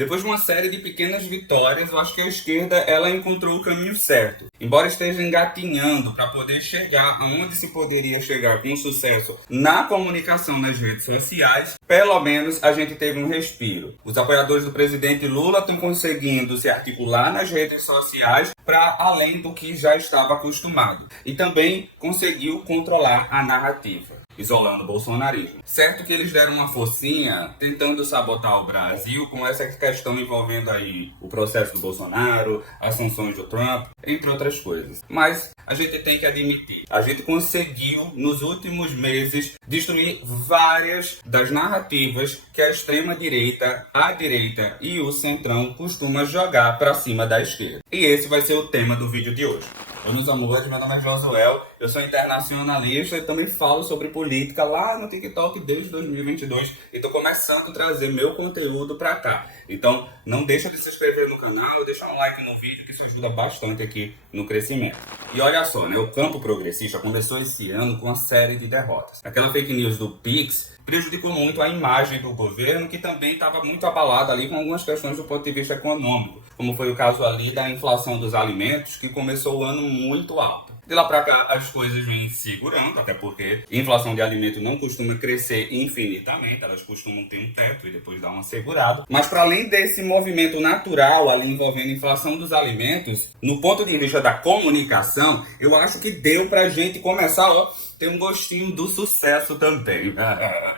Depois de uma série de pequenas vitórias, eu acho que a esquerda ela encontrou o caminho certo. Embora esteja engatinhando para poder chegar onde se poderia chegar com sucesso na comunicação nas redes sociais, pelo menos a gente teve um respiro. Os apoiadores do presidente Lula estão conseguindo se articular nas redes sociais para além do que já estava acostumado. E também conseguiu controlar a narrativa, isolando o bolsonarismo. Certo que eles deram uma forcinha tentando sabotar o Brasil com essa questão envolvendo aí o processo do Bolsonaro, as sanções do Trump, entre outras coisas. Mas a gente tem que admitir, a gente conseguiu nos últimos meses destruir várias das narrativas que a extrema-direita, a direita e o centrão costumam jogar para cima da esquerda. E esse vai ser o tema do vídeo de hoje. Oi, meus amores, meu nome é Josuel, eu sou internacionalista e também falo sobre política lá no TikTok desde 2022 e estou começando a trazer meu conteúdo para cá. Então, não deixa de se inscrever no canal, deixa um like no vídeo que isso ajuda bastante aqui no crescimento. E olha só, né, o campo progressista começou esse ano com uma série de derrotas. Aquela fake news do Pix prejudicou muito a imagem do governo, que também estava muito abalada ali com algumas questões do ponto de vista econômico, como foi o caso ali da inflação dos alimentos, que começou o ano muito alta. De lá para cá, as coisas vêm segurando, até porque inflação de alimento não costuma crescer infinitamente, elas costumam ter um teto e depois dar uma segurada. Mas para além desse movimento natural ali envolvendo a inflação dos alimentos, no ponto de vista da comunicação, eu acho que deu para a gente começar ter um gostinho do sucesso também.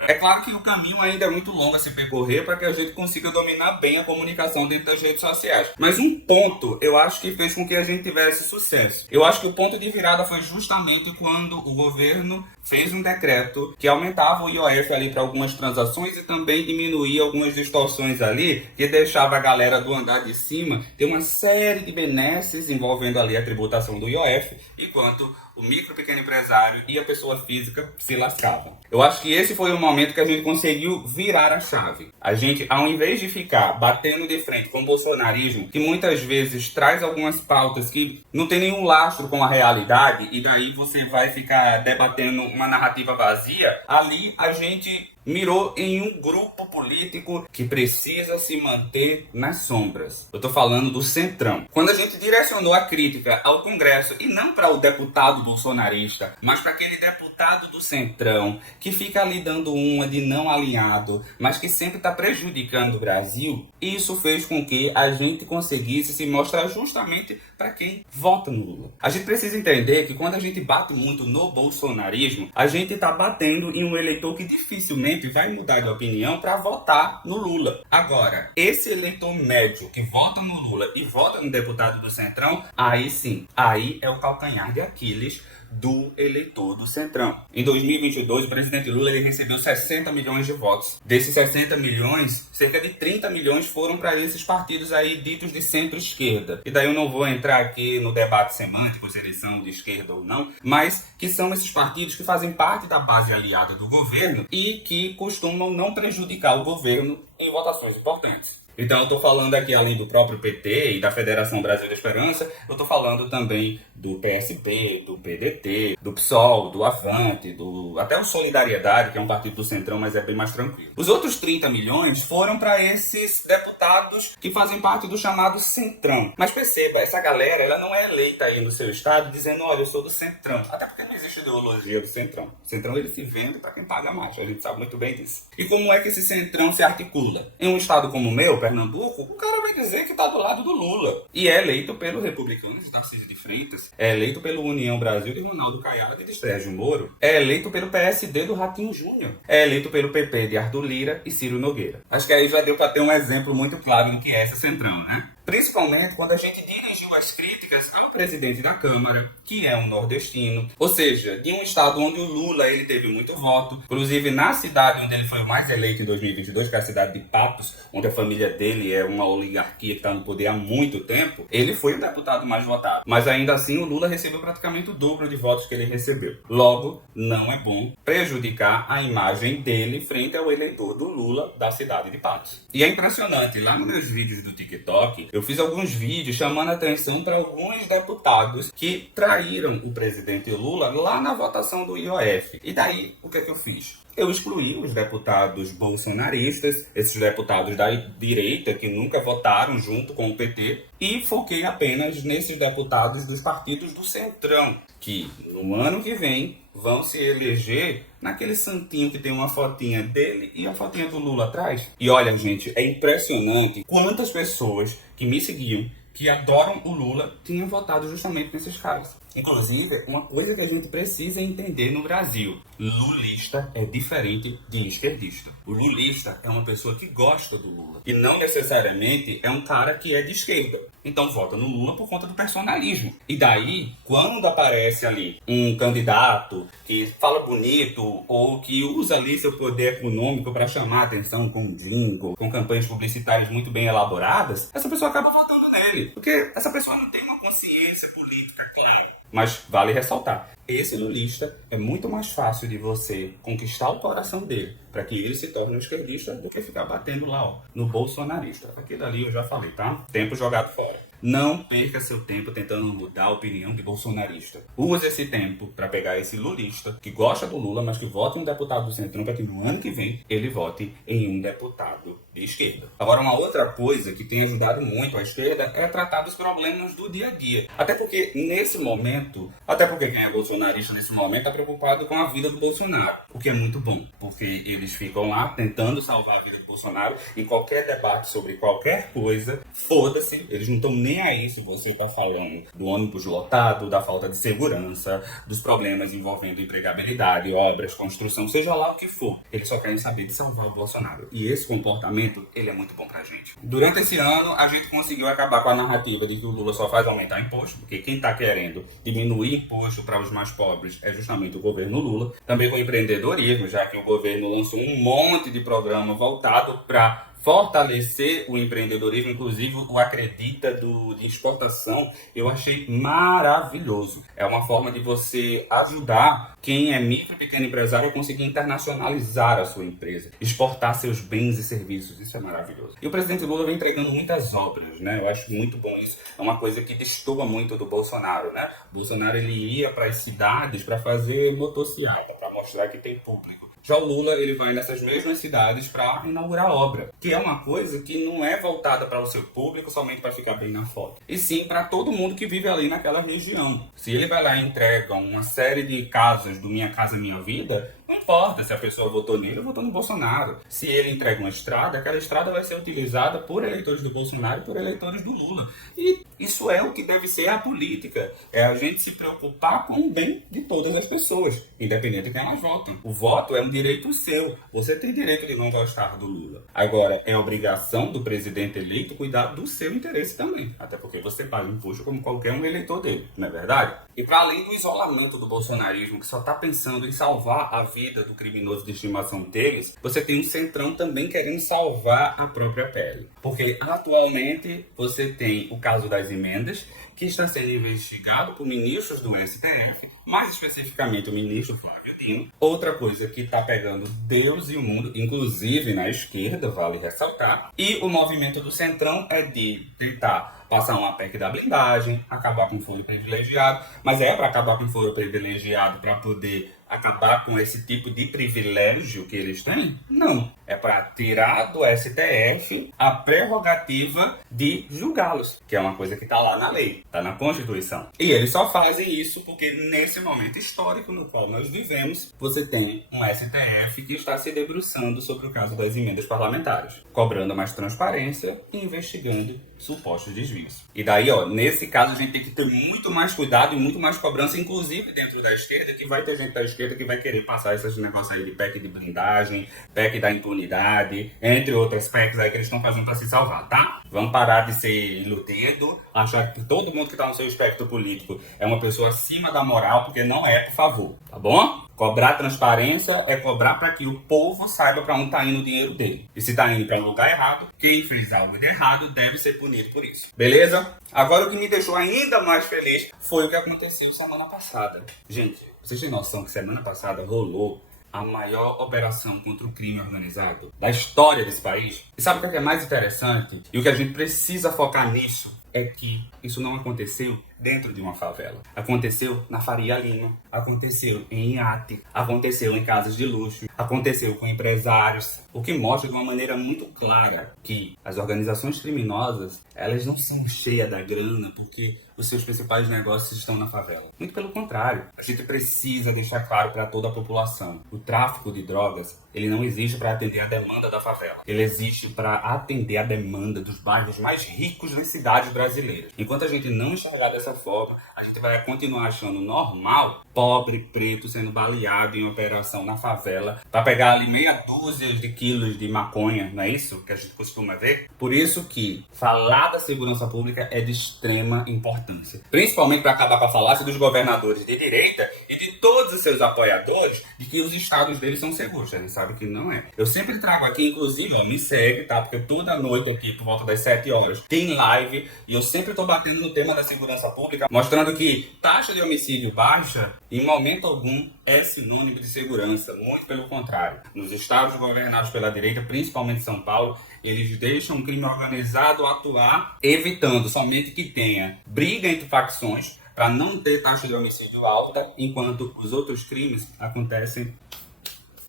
É claro que o caminho ainda é muito longo a se percorrer para que a gente consiga dominar bem a comunicação dentro das redes sociais. Mas um ponto eu acho que fez com que a gente tivesse sucesso. Eu acho que o ponto de virada foi justamente quando o governo fez um decreto que aumentava o IOF ali para algumas transações e também diminuía algumas distorções ali, que deixava a galera do andar de cima ter uma série de benesses envolvendo ali a tributação do IOF, enquanto o micro pequeno empresário e a pessoa física se lascavam. Eu acho que esse foi o momento que a gente conseguiu virar a chave. A gente, ao invés de ficar batendo de frente com o bolsonarismo, que muitas vezes traz algumas pautas que não tem nenhum lastro com a realidade, e daí você vai ficar debatendo uma narrativa vazia, ali a gente mirou em um grupo político que precisa se manter nas sombras. Eu tô falando do Centrão. Quando a gente direcionou a crítica ao Congresso, e não para o deputado bolsonarista, mas para aquele deputado do Centrão, que fica ali dando uma de não alinhado, mas que sempre está prejudicando o Brasil, isso fez com que a gente conseguisse se mostrar justamente para quem vota no Lula. A gente precisa entender que quando a gente bate muito no bolsonarismo, a gente está batendo em um eleitor que dificilmente vai mudar de opinião para votar no Lula. Agora, esse eleitor médio que vota no Lula e vota no deputado do Centrão, aí sim, aí é o calcanhar de Aquiles do eleitor do Centrão. Em 2022, o presidente Lula ele recebeu 60 milhões de votos. Desses 60 milhões, cerca de 30 milhões foram para esses partidos aí ditos de centro-esquerda. E daí eu não vou entrar aqui no debate semântico, se eles são de esquerda ou não, mas que são esses partidos que fazem parte da base aliada do governo e que costumam não prejudicar o governo em votações importantes. Então eu estou falando aqui, além do próprio PT e da Federação Brasil da Esperança, eu estou falando também do PSB, do PDT, do PSOL, do Avante, até o Solidariedade, que é um partido do Centrão, mas é bem mais tranquilo. Os outros 30 milhões foram para esses deputados que fazem parte do chamado Centrão. Mas perceba, essa galera ela não é eleita aí no seu estado dizendo, olha, eu sou do Centrão. Até porque não existe ideologia do Centrão. O Centrão ele se vende para quem paga mais, a gente sabe muito bem disso. E como é que esse Centrão se articula? Em um estado como o meu, Pernambuco, o cara vai dizer que está do lado do Lula. E é eleito pelos republicanos de Tarcísio de Freitas, é eleito pelo União Brasil de Ronaldo Caiado e de Sérgio Moro, é eleito pelo PSD do Ratinho Júnior, é eleito pelo PP de Arthur Lira e Ciro Nogueira. Acho que aí já deu para ter um exemplo muito claro do que é essa Centrão, né? Principalmente quando a gente dirigiu as críticas ao presidente da Câmara, que é um nordestino, ou seja, de um estado onde o Lula ele teve muito voto, inclusive na cidade onde ele foi o mais eleito em 2022, que é a cidade de Patos, onde a família dele é uma oligarquia que está no poder há muito tempo, ele foi o deputado mais votado. Mas ainda assim o Lula recebeu praticamente o dobro de votos que ele recebeu. Logo, não é bom prejudicar a imagem dele frente ao eleitor do Lula da cidade de Patos. E é impressionante, lá nos meus vídeos do TikTok, eu fiz alguns vídeos chamando a atenção para alguns deputados que traíram o presidente Lula lá na votação do IOF. E daí, o que é que eu fiz? Eu excluí os deputados bolsonaristas, esses deputados da direita que nunca votaram junto com o PT, e foquei apenas nesses deputados dos partidos do Centrão, que no ano que vem vão se eleger naquele santinho que tem uma fotinha dele e a fotinha do Lula atrás. E olha, gente, é impressionante quantas pessoas que me seguiam, que adoram o Lula, tinham votado justamente nesses caras. Inclusive, uma coisa que a gente precisa entender no Brasil: lulista é diferente de esquerdista. O lulista é uma pessoa que gosta do Lula e não necessariamente é um cara que é de esquerda. Então vota no Lula por conta do personalismo. E daí, quando aparece ali um candidato que fala bonito ou que usa ali seu poder econômico para chamar a atenção com jingle, com campanhas publicitárias muito bem elaboradas, essa pessoa acaba votando nele. Porque essa pessoa não tem uma consciência política clara. Mas vale ressaltar, esse lulista é muito mais fácil de você conquistar o coração dele para que ele se torne um esquerdista do que ficar batendo lá, ó, no bolsonarista. Aquilo ali eu já falei, tá? Tempo jogado fora. Não perca seu tempo tentando mudar a opinião de bolsonarista. Use esse tempo para pegar esse lulista que gosta do Lula, mas que vote em um deputado do Centrão para que no ano que vem ele vote em um deputado de esquerda. Agora, uma outra coisa que tem ajudado muito a esquerda é tratar dos problemas do dia a dia. Até porque nesse momento, quem é bolsonarista nesse momento está preocupado com a vida do Bolsonaro. O que é muito bom, porque eles ficam lá tentando salvar a vida do Bolsonaro e qualquer debate sobre qualquer coisa, foda-se, eles não estão nem aí se você está falando do ônibus lotado, da falta de segurança, dos problemas envolvendo empregabilidade, obras, construção, seja lá o que for. Eles só querem saber de salvar o Bolsonaro. E esse comportamento, ele é muito bom pra gente. Durante esse ano, a gente conseguiu acabar com a narrativa de que o Lula só faz aumentar imposto, porque quem está querendo diminuir imposto para os mais pobres é justamente o governo Lula. Também com o empreendedorismo, já que o governo lançou um monte de programa voltado para fortalecer o empreendedorismo, inclusive o Acredita de exportação, eu achei maravilhoso. É uma forma de você ajudar quem é micro e pequeno empresário a conseguir internacionalizar a sua empresa, exportar seus bens e serviços. Isso é maravilhoso. E o presidente Lula vem entregando muitas obras, né? Eu acho muito bom isso. É uma coisa que destoa muito do Bolsonaro, né? O Bolsonaro, ele ia para as cidades para fazer motociata, para mostrar que tem público. Já o Lula, ele vai nessas mesmas cidades para inaugurar obra, que é uma coisa que não é voltada para o seu público somente para ficar bem na foto, e sim para todo mundo que vive ali naquela região. Se ele vai lá e entrega uma série de casas do Minha Casa Minha Vida, não importa se a pessoa votou nele ou votou no Bolsonaro. Se ele entrega uma estrada, aquela estrada vai ser utilizada por eleitores do Bolsonaro e por eleitores do Lula. E isso é o que deve ser a política. É a gente se preocupar com o bem de todas as pessoas, independente de quem elas votam. O voto é um direito seu. Você tem direito de não gostar do Lula. Agora, é obrigação do presidente eleito cuidar do seu interesse também. Até porque você paga imposto como qualquer um eleitor dele, não é verdade? E para além do isolamento do bolsonarismo, que só está pensando em salvar a vida do criminoso de estimação deles, você tem um Centrão também querendo salvar a própria pele. Porque atualmente você tem o caso das emendas, que está sendo investigado por ministros do STF, mais especificamente o ministro Flávio Dino. Outra coisa que está pegando Deus e o mundo, inclusive na esquerda, vale ressaltar. E o movimento do Centrão é de tentar passar uma PEC da blindagem, acabar com o foro privilegiado. Mas é para acabar com o foro privilegiado para poder acabar com esse tipo de privilégio que eles têm? Não. É para tirar do STF a prerrogativa de julgá-los, que é uma coisa que está lá na lei, está na Constituição. E eles só fazem isso porque nesse momento histórico no qual nós vivemos, você tem um STF que está se debruçando sobre o caso das emendas parlamentares, cobrando mais transparência e investigando supostos desvios. E daí, ó, nesse caso a gente tem que ter muito mais cuidado e muito mais cobrança, inclusive dentro da esquerda, que vai ter gente da esquerda que vai querer passar esses negócios aí de PEC de blindagem, PEC da impunidade, entre outras PECs aí que eles estão fazendo para se salvar, tá? Vamos parar de ser iludido, achar que todo mundo que está no seu espectro político é uma pessoa acima da moral, porque não é, por favor, tá bom? Cobrar transparência é cobrar para que o povo saiba para onde está indo o dinheiro dele. E se está indo para um lugar errado, quem fez algo de errado deve ser punido por isso. Beleza? Agora o que me deixou ainda mais feliz foi o que aconteceu semana passada. Gente, vocês têm noção que semana passada rolou a maior operação contra o crime organizado da história desse país? E sabe o que é mais interessante? E o que a gente precisa focar nisso? é que isso não aconteceu dentro de uma favela. Aconteceu na Faria Lima, aconteceu em iate, aconteceu em casas de luxo, aconteceu com empresários, o que mostra de uma maneira muito clara que as organizações criminosas, elas não são cheias da grana porque os seus principais negócios estão na favela. Muito pelo contrário, a gente precisa deixar claro para toda a população, o tráfico de drogas, ele não existe para atender a demanda da favela. Ele existe para atender a demanda dos bairros mais ricos das cidades brasileiras. Enquanto a gente não enxergar dessa forma, a gente vai continuar achando normal pobre preto sendo baleado em operação na favela para pegar ali meia dúzia de quilos de maconha, não é isso que a gente costuma ver? Por isso que falar da segurança pública é de extrema importância. Principalmente para acabar com a falácia dos governadores de direita e de todos os seus apoiadores de que os estados deles são seguros. A gente sabe que não é. Eu sempre trago aqui, inclusive, ó, me segue, tá? Porque toda noite aqui, por volta das 7 horas, tem live e eu sempre tô batendo no tema da segurança pública, mostrando que taxa de homicídio baixa, em momento algum, é sinônimo de segurança. Muito pelo contrário. Nos estados governados pela direita, principalmente São Paulo, eles deixam o crime organizado atuar, evitando somente que tenha briga entre facções, para não ter taxa de homicídio alta, enquanto os outros crimes acontecem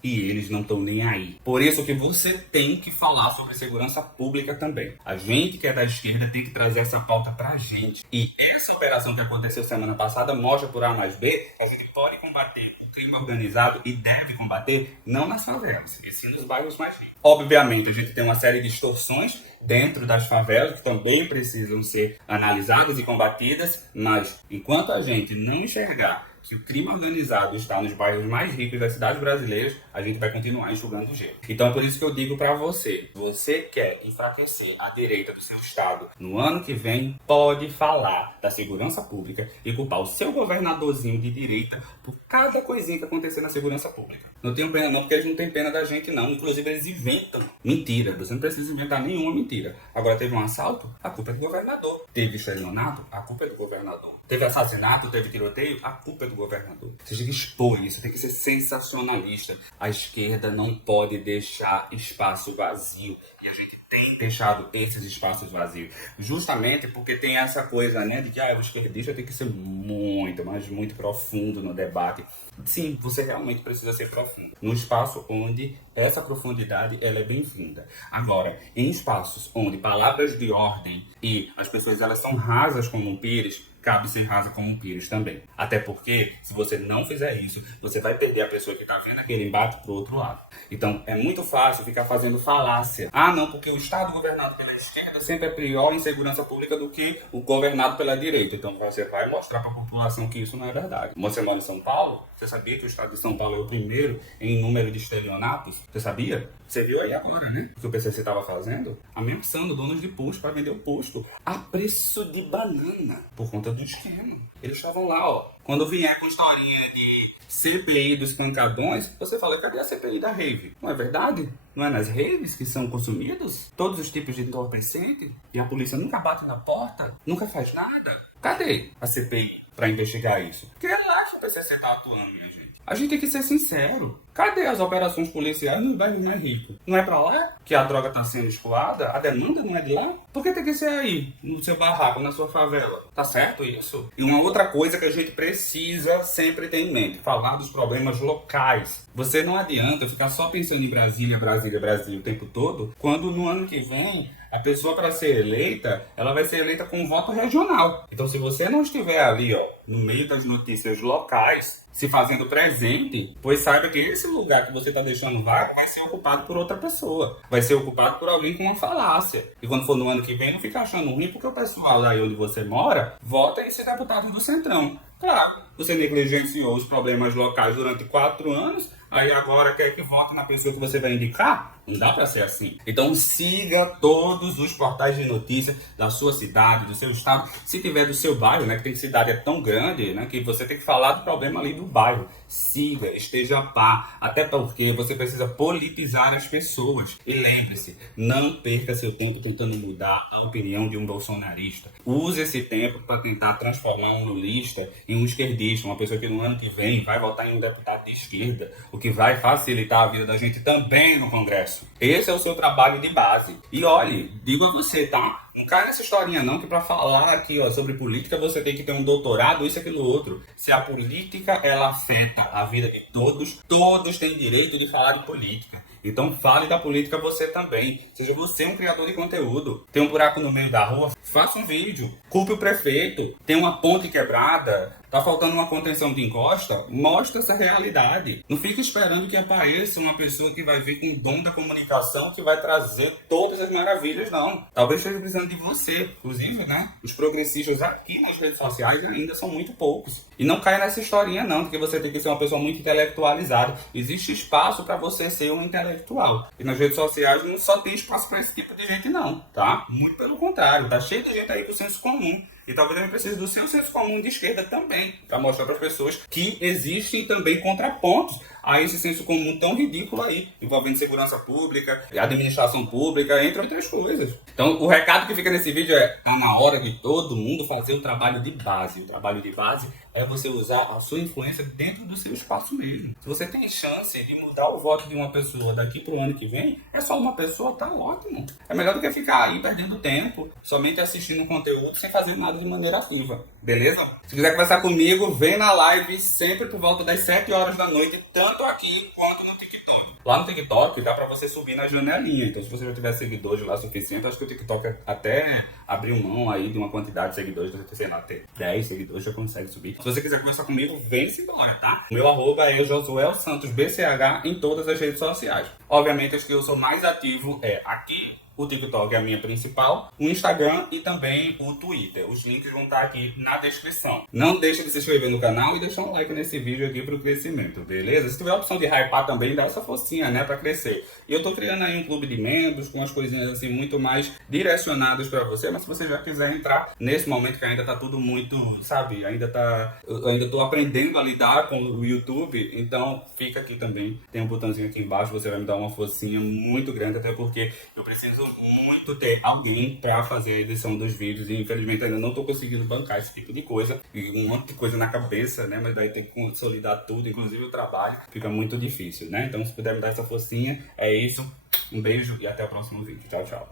e eles não estão nem aí. Por isso que você tem que falar sobre segurança pública também. A gente que é da esquerda tem que trazer essa pauta pra gente. E essa operação que aconteceu semana passada mostra por A mais B que a gente pode combater o crime organizado e deve combater não nas favelas, e sim nos bairros mais ricos. Obviamente, a gente tem uma série de distorções dentro das favelas que também precisam ser analisadas e combatidas, mas enquanto a gente não enxergar que o crime organizado está nos bairros mais ricos das cidades brasileiras, a gente vai continuar enxugando o gelo. Então é por isso que eu digo para você, você quer enfraquecer a direita do seu estado no ano que vem, pode falar da segurança pública e culpar o seu governadorzinho de direita por cada coisinha que acontecer na segurança pública. Não tenho pena não, porque eles não têm pena da gente não. Inclusive eles inventam mentira. Você não precisa inventar nenhuma mentira. Agora teve um assalto, a culpa é do governador. Teve estelionato, a culpa é do governador. Teve assassinato, teve tiroteio, a culpa é do governador. Você tem que expor isso, tem que ser sensacionalista. A esquerda não pode deixar espaço vazio. E a gente tem deixado esses espaços vazios. Justamente porque tem essa coisa, né, de que o esquerdista tem que ser muito, mas muito profundo no debate. Sim, você realmente precisa ser profundo. Num espaço onde essa profundidade ela é bem-vinda. Agora, em espaços onde palavras de ordem e as pessoas elas são rasas como um pires, cabe ser rasa como um pires também. Até porque, se você não fizer isso, você vai perder a pessoa que está vendo aquele embate pro outro lado. Então, é muito fácil ficar fazendo falácia. Não, porque o Estado governado pela esquerda sempre é pior em segurança pública do que o governado pela direita. Então, você vai mostrar para a população que isso não é verdade. Você mora em São Paulo? Você sabia que o Estado de São Paulo é o primeiro em número de estelionatos? Você sabia? Você viu aí agora, né? O que o PCC estava fazendo? Ameaçando donos de posto para vender o posto a preço de banana por conta do esquema. Eles estavam lá, ó. Quando vier com historinha de CPI dos pancadões, você fala, cadê a CPI da rave? Não é verdade? Não é nas raves que são consumidos? Todos os tipos de entorpecente? E a polícia nunca bate na porta? Nunca faz nada? Cadê a CPI para investigar isso? Que relaxa o PCC tá atuando, minha gente. A gente tem que ser sincero. Cadê as operações policiais nos bairros mais ricos? Não é pra lá que a droga tá sendo escoada? A demanda não é de lá? Por que tem que ser aí, no seu barraco, na sua favela? Tá certo isso? E uma outra coisa que a gente precisa sempre ter em mente, falar dos problemas locais. Você não adianta ficar só pensando em Brasília, Brasília, Brasília o tempo todo, quando no ano que vem a pessoa para ser eleita, ela vai ser eleita com voto regional. Então se você não estiver ali, ó, no meio das notícias locais, se fazendo presente, pois saiba que esse lugar que você está deixando vago vai ser ocupado por outra pessoa. Vai ser ocupado por alguém com uma falácia. E quando for no ano que vem, não fica achando ruim, porque o pessoal daí onde você mora vota em ser deputado do Centrão. Claro, você negligenciou os problemas locais durante 4 anos, aí agora quer que vote na pessoa que você vai indicar? Não dá pra ser assim. Então siga todos os portais de notícias da sua cidade, do seu estado, se tiver do seu bairro, né? Que tem cidade é tão grande, né? Que você tem que falar do problema ali do bairro. Siga, esteja a par, até porque você precisa politizar as pessoas. E lembre-se, não perca seu tempo tentando mudar a opinião de um bolsonarista. Use esse tempo para tentar transformar um lulista em um esquerdista, uma pessoa que no ano que vem vai votar em um deputado de esquerda, o que vai facilitar a vida da gente também no Congresso. Esse é o seu trabalho de base. E olhe, digo a você, tá? Não cai nessa historinha não, que para falar aqui, ó, sobre política você tem que ter um doutorado, isso, aquilo, outro. Se a política, ela afeta a vida de todos, todos têm direito de falar de política. Então fale da política você também. Seja você um criador de conteúdo. Tem um buraco no meio da rua, faça um vídeo. Culpe o prefeito. Tem uma ponte quebrada. Tá faltando uma contenção de encosta? Mostra essa realidade. Não fica esperando que apareça uma pessoa que vai vir com o dom da comunicação que vai trazer todas as maravilhas, não. Talvez esteja precisando de você. Inclusive, né? Os progressistas aqui nas redes sociais ainda são muito poucos. E não caia nessa historinha, não, porque você tem que ser uma pessoa muito intelectualizada. Existe espaço para você ser um intelectual. E nas redes sociais não só tem espaço para esse tipo de gente, não, tá? Muito pelo contrário. Tá cheio de gente aí com senso comum. E talvez a gente precise do seu senso comum de esquerda também, para mostrar para as pessoas que existem também contrapontos a esse senso comum tão ridículo aí, envolvendo segurança pública, administração pública, entre outras coisas. Então, o recado que fica nesse vídeo é: tá na hora de todo mundo fazer o trabalho de base. O trabalho de base é você usar a sua influência dentro do seu espaço mesmo. Se você tem chance de mudar o voto de uma pessoa daqui pro ano que vem, é só uma pessoa, tá ótimo. É melhor do que ficar aí perdendo tempo, somente assistindo conteúdo sem fazer nada de maneira ativa, beleza? Se quiser conversar comigo, vem na live sempre por volta das 7 horas da noite, tanto aqui quanto no TikTok. Lá no TikTok dá pra você subir na janelinha, então se você já tiver seguidores lá suficiente, acho que o TikTok até abriu mão aí de uma quantidade de seguidores, você sei lá, ter 10 seguidores já consegue subir. Se você quiser conversar comigo, vem-se embora, tá? Meu arroba é Josuel Santos BCH em todas as redes sociais. Obviamente, as que eu sou mais ativo é aqui. O TikTok é a minha principal, o Instagram e também o Twitter. Os links vão estar aqui na descrição. Não deixe de se inscrever no canal e deixar um like nesse vídeo aqui para o crescimento, beleza? Se tiver a opção de hypar também, dá essa forcinha, né, para crescer. E eu tô criando aí um clube de membros com umas coisinhas assim muito mais direcionadas para você, mas se você já quiser entrar nesse momento que ainda tá tudo muito, sabe, eu ainda tô aprendendo a lidar com o YouTube, então fica aqui também. Tem um botãozinho aqui embaixo, você vai me dar uma forcinha muito grande, até porque eu preciso muito ter alguém para fazer a edição dos vídeos e infelizmente ainda não estou conseguindo bancar esse tipo de coisa e um monte de coisa na cabeça, né? Mas daí tem que consolidar tudo, inclusive o trabalho, fica muito difícil, né? Então se puder me dar essa forcinha, é isso. Um beijo e até o próximo vídeo. Tchau, tchau.